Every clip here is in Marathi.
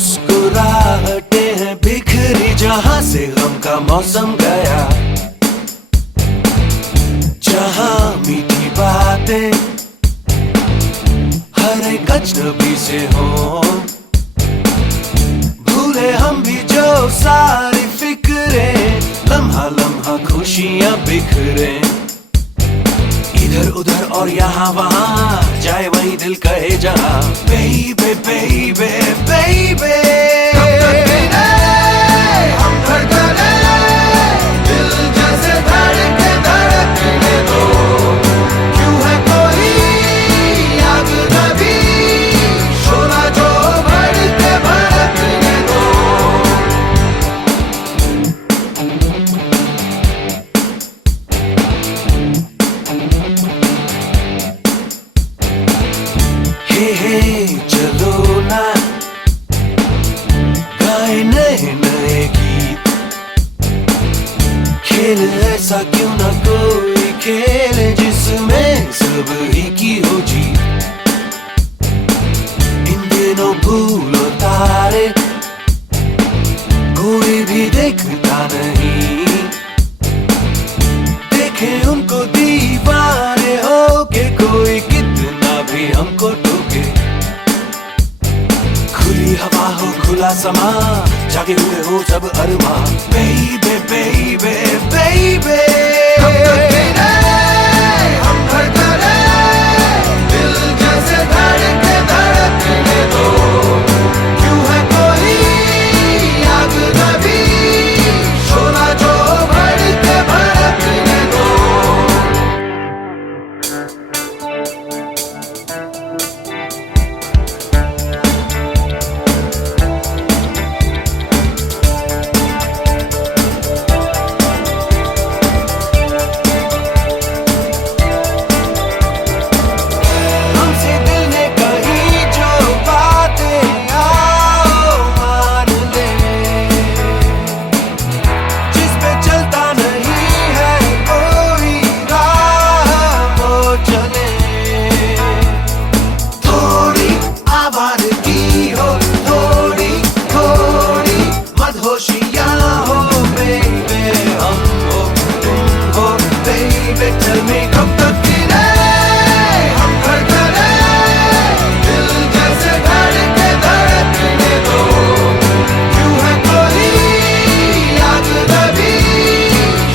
मुस्कुराहटे हैं बिखरी जहां से गम का मौसम गया, जहां मीठी बातें हर एक अजनबी से हो, भूले हम भी जो सारी फिक्रें, लम्हा लम्हा खुशियां बिखरे, इधर उधर और यहाँ वहाँ जाए वही दिल कहे जहाँ, बेबे बेबे बेबे हम धड़कने दिल जैसे धड़के धड़कने दो, क्यों है कोई आग नबी शोला जो भड़के भड़कने दो। हे चलो ना गाए नए नए गीत, खेल ऐसा क्यों ना कोई खेल जिसमें सब ही की हो जीत, इन दिनों भूलो तारे कोई भी देखता नहीं, देखे उनको दीवाने हो के कोई कितना भी हमको टोके, खुली हवा हो खुला समा जागे हुए हो सब अरमा, बेबे बेबे बेबे हम धड़कने दिल जैसे धड़के धड़कने दो, क्यों है कोई आग नबी शोला जो भड़के भड़कने दो। हमसे दिल ने कही जो बातें आओ मान ले, जिस पे चलता नहीं है कोई राह वो चले, थोड़ी आवारगी हो थोड़ी थोड़ी मदहोशियाँ हो बेबे, हम हो तुम हो बेबे, tell me कब तक गिरे हम धड़कने दिल जैसे धड़के धड़कने दो, क्यों है कोई आग नबी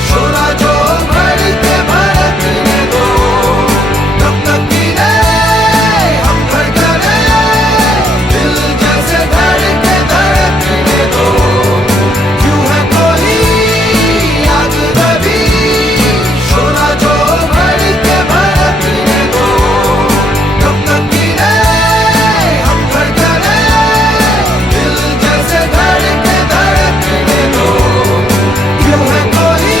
शोला जो भड़के भड़कने दो, कब तक गिरे हम धड़कने दिल जैसे धड़के धड़कने दो, क्यों है कोई आग नबी शोला जो भड़के भड़कने दो, कब तक गिरे हम धड़कने दिल जैसे धड़के धड़कने दो, क्यों है कोई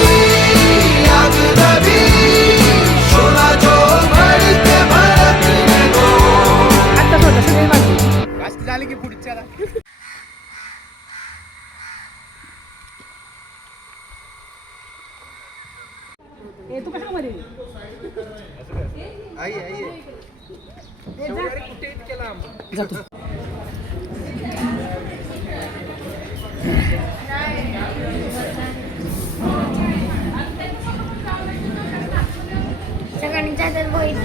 आग नबी शोला जो भड़के भड़कने दो। आता सोडलं सगळे बाजू वाच झाले की पुढच्याला ए तू कशा मध्ये आई आई कुठे इतक्या लांब जातो सगळ्यांनी जातात बोईत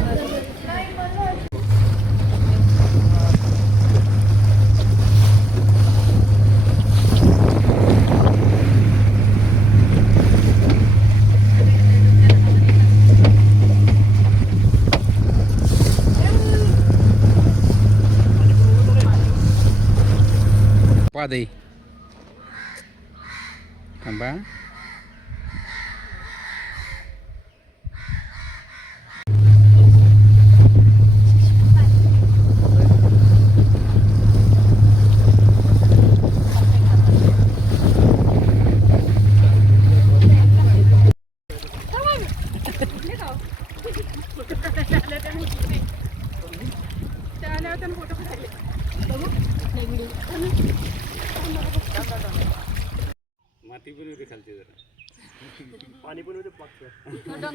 पादई थांबा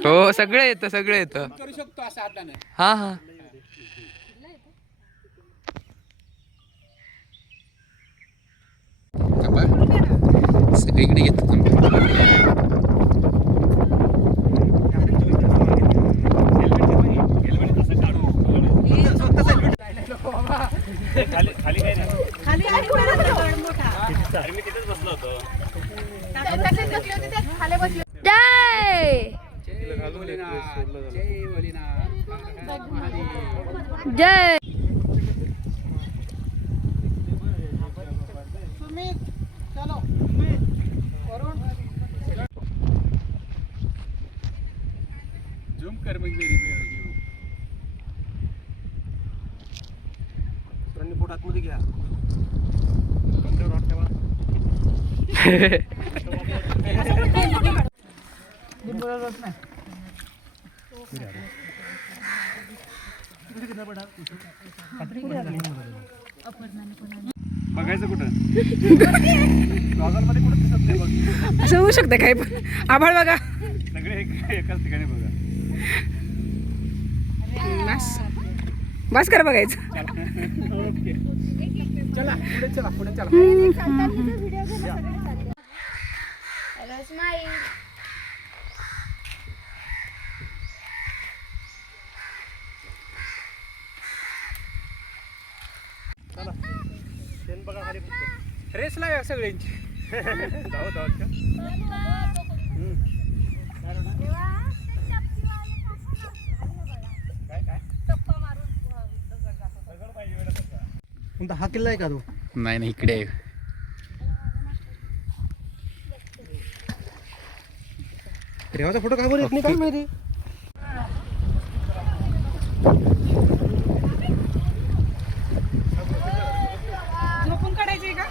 हो सगळं येतं सगळं येतं करू शकतो असं हाताने हा हा इकडे घेतो जय झूम कर मग मेरी पोट आतमध्ये घ्या. बघायचं कुठं गॉगलमध्ये कुठं दिसत नाही बघ. असं होऊ शकतं काय पण. आभाळ बघा. सगळे एकाच ठिकाणी बघा. बस बस कर बघायचं. चला पुढे चला पुढे चला. रसमाई बघा खाली फक्त. रेस लागा सगळ्यांची. धावत धावत का? कोणता हा किल्ला आहे का तो? नाही नाही इकडे आहे. रेवाचा फोटो का बरं येत नाही काय माहिती. झोपून काढायचे का?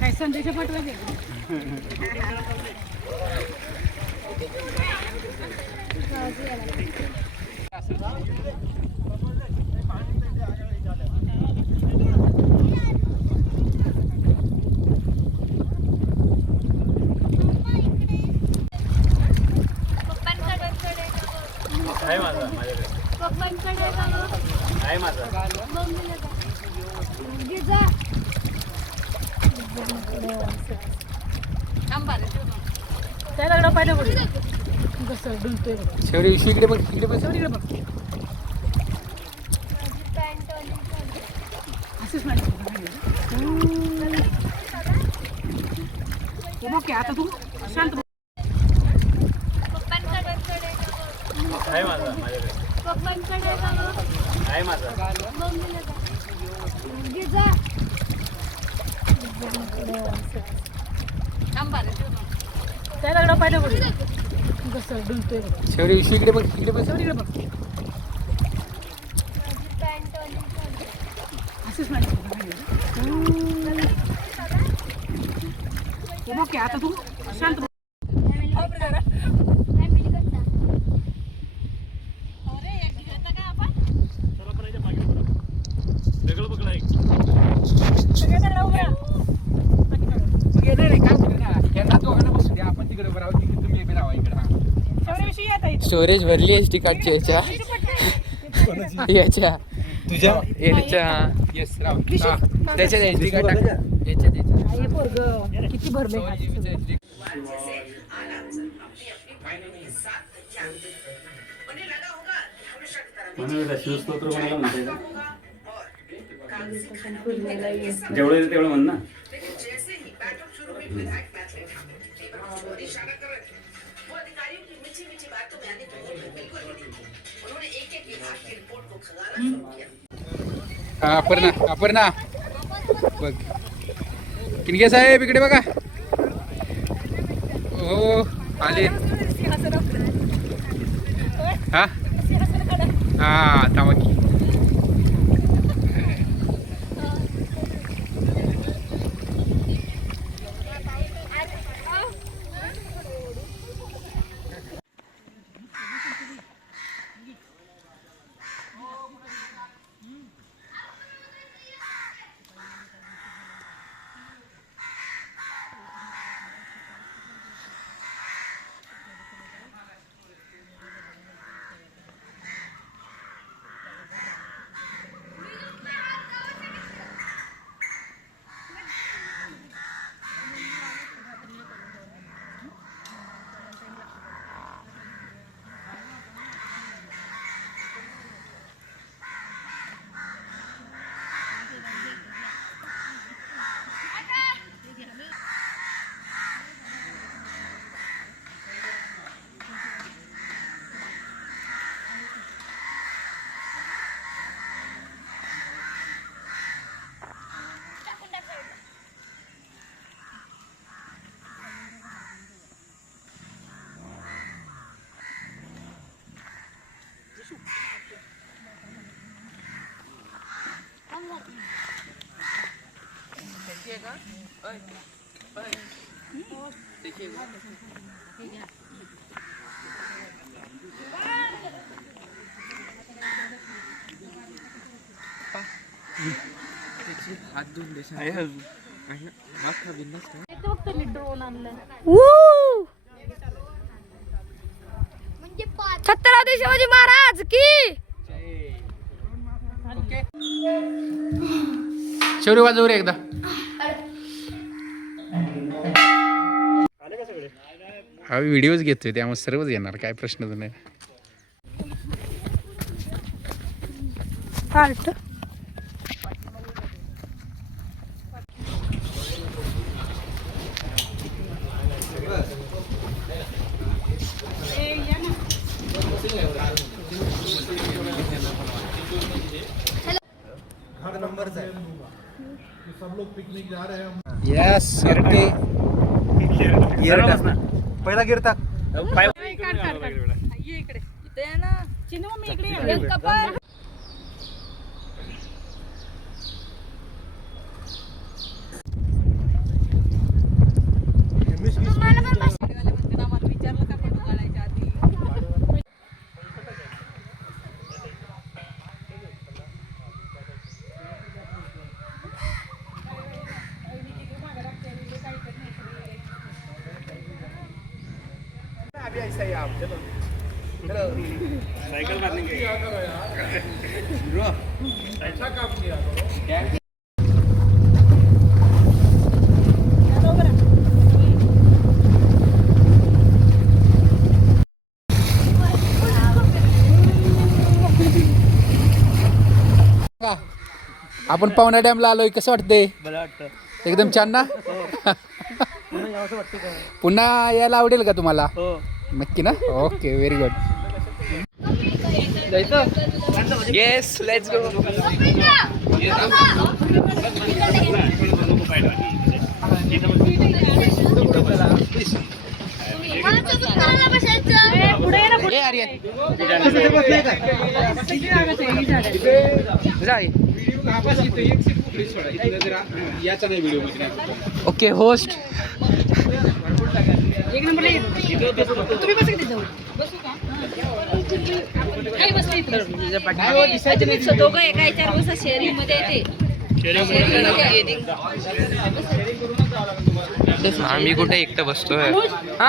काय संदेश पाठवायचे? आहे माझा माझ्याकडे आहे माझा. त्या दगडा पाहिजे पुढे कसं डुलतोय बघ. शेवटी इकडे बघ इकडे बघ. इकडे बघ. असंच नाही ओके. आता तू शांत बघ. आहे माझा माझ्याकडे आहे माझा. त्या दगडा पाहिजे पुढे कसं डुलतोय बघ. शेवटी इकडे बघ इकडे बघ. इकडे बघ. असंच नाही ओके. आता तू शांत बघ. वेगळं बघ नाही. आपण तिकडे बराव तुम्ही राहा इकडे. स्टोरेज भरली एस टी कार्डच्या याच्या याच्या तुझ्या याच्या येस राव त्याच्यात एस टी कार्ड टाक. याच्यात किती भरले शिवस्तोत्र कोणाला म्हणता येईल? जेवढं येतं तेवढं म्हण ना. अपर्णा अपर्णा बघ. किनगे साहेब इकडे बघा. हो आले. हा हा थांबा की. हात धुवून देशाल ड्रोन आणलाय. छत्रपती शिवाजी महाराज की शेवटी वाजव रे एकदा. हा व्हिडिओज घेतोय त्यामुळे सर्वच येणार, काय प्रश्नच नाही. Cart yes okay. पहिला गिरता चिनू मम्मी इकडे ये. साइकिल मारने के आपण पवना डॅमला आलोय, कसं वाटतंय? मला वाटतं एकदम छान ना. यावंसं वाटतं का? पुन्हा यायला आवडेल का तुम्हाला? हो. नक्की ना. Okay very good. Yes let's go. पुढे ये ना, पुढे. ए आर्यन ओके होस्ट. एक नंबर ये. तुम्ही बसा किती जाऊ बसू का? नाही बसली इकडे. तुम्ही दोघं एका याच्यावर बसा. शेअरिंग मध्ये येते. आम्ही कुठे एकटं बसतोय. हा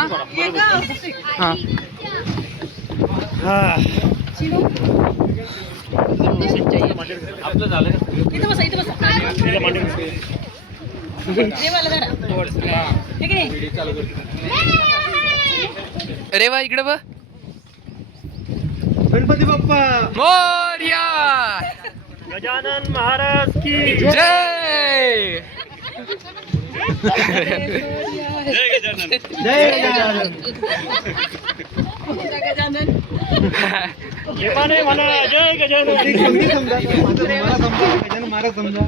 हा आपलं झालं का? इथं बसा, इथं बसा. देवाला धरा. ठीक आहे. अरे वा इकडे बघ. गणपती बाप्पा मोरया. गजानन महाराज की जय. जय गजानन. जय गजानन. प्रेमाने म्हणा जय गजानन. मला समजा गजानन महाराज समजा.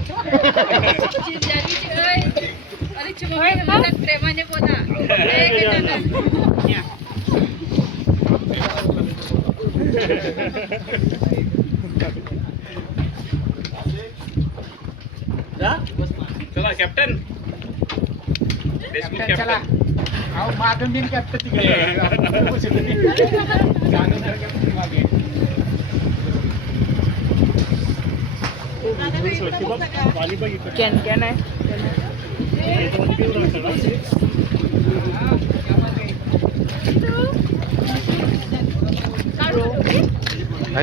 अरे चिमणी प्रेमाने बोला. जय गजानन. चला कॅप्टन. कॅप्टन चला. अहो मागून बिन कॅप्टन तिकडे. कॅन कॅन आहे.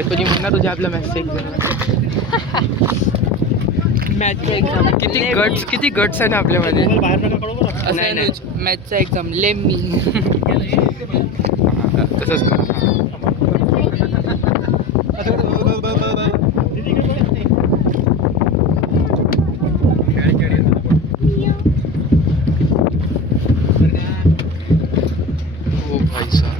कधी म्हणणार तुझ्या आपल्या मॅथ्सचा एक्झाम. किती गट्स आहे ना आपल्यामध्ये. बाहेर नका पडू बरं. असं नाही मॅथचा एक्झाम लेम मी. तसंच कर. ओ भाई साहब.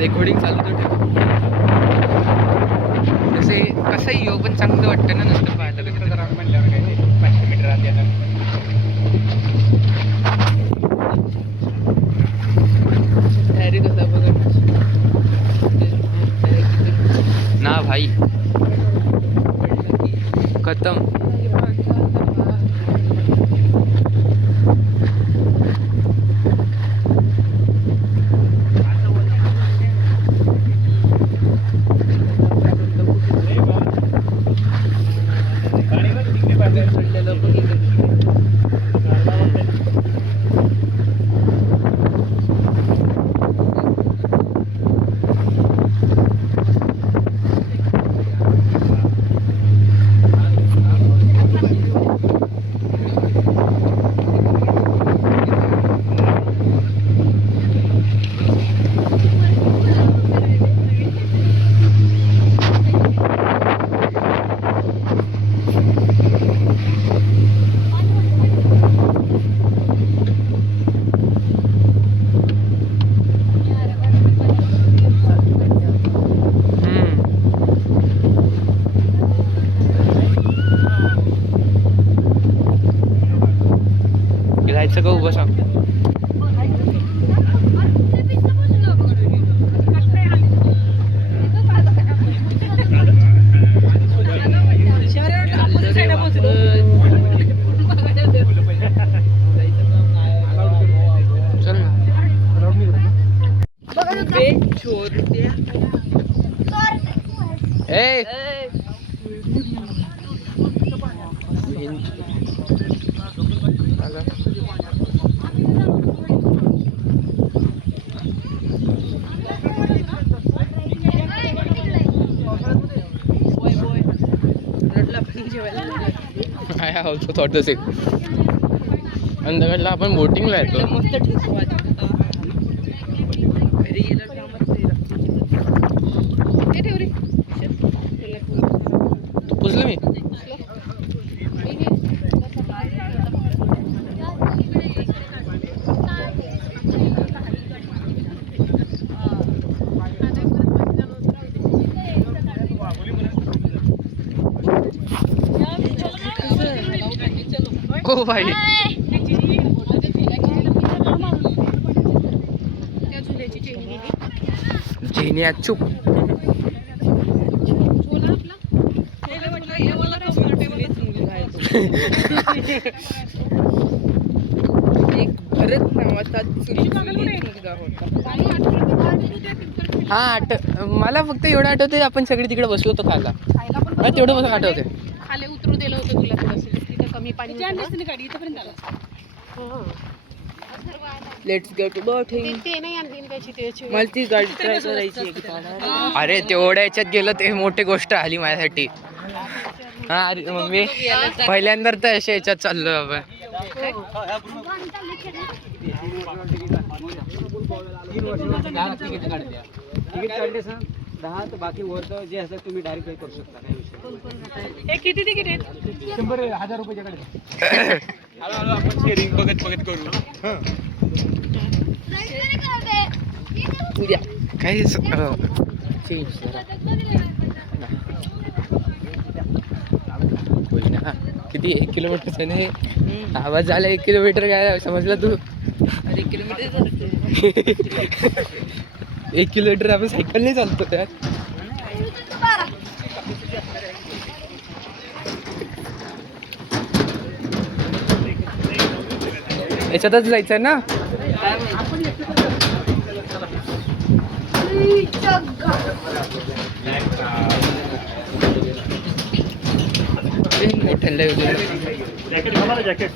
रेकॉर्डिंग चालू तर ठेव. तसे कसंही येऊ पण चांगलं वाटतं ना नंतर पाहायला. म्हणल्यावर काय ते 500 मीटर आत येणार. तयारी कसा बघ ना भाई. खतम. जायचं का उभं सांग. चल ना. ए I also thought the same. अंधगडला आपण बोटिंगला येतो. पुजलं मी. हो भाई. जेनिया चुप. एक भरत नावाचा मुलगा होता. हा मला फक्त एवढं आठवतंय आपण सगळे तिकडे बसलो होतो खायला. मला तेवढं बस आठवते. खाली उतरू दिलं होतं तुला थोडंसं तिथे कमी पाणी गाडी इथपर्यंत आला. Let's go to boating. ते नाही आणली त्याची त्याची मला ती गाडी ट्राय करायची आहे. अरे तेवढ्या याच्यात गेलं ते मोठी गोष्ट आली माझ्यासाठी. हा अरे मम्मी पहिल्यांदा तर अशा याच्यात चाललो आपण. तिकीट काढले सर 10 तर बाकी वरचं जे असेल तुम्ही डायरेक्ट पे करू शकता. काही विषय. किती तिकीट आहेत? 100 रुपयाच्याकडे. हळूहळू आपण शेअरिंग बघत बघत करू. उद्या काही चेंज किती 1 किलोमीटर नाही. आवाज झाला 1 किलोमीटर काय समजलं तू. 1 किलोमीटर 1 किलोमीटर आपण सायकल नाही चालतो त्यात. याच्यातच जायचंय ना. मोठ्यांना जॅकेट घाला ना, जॅकेट.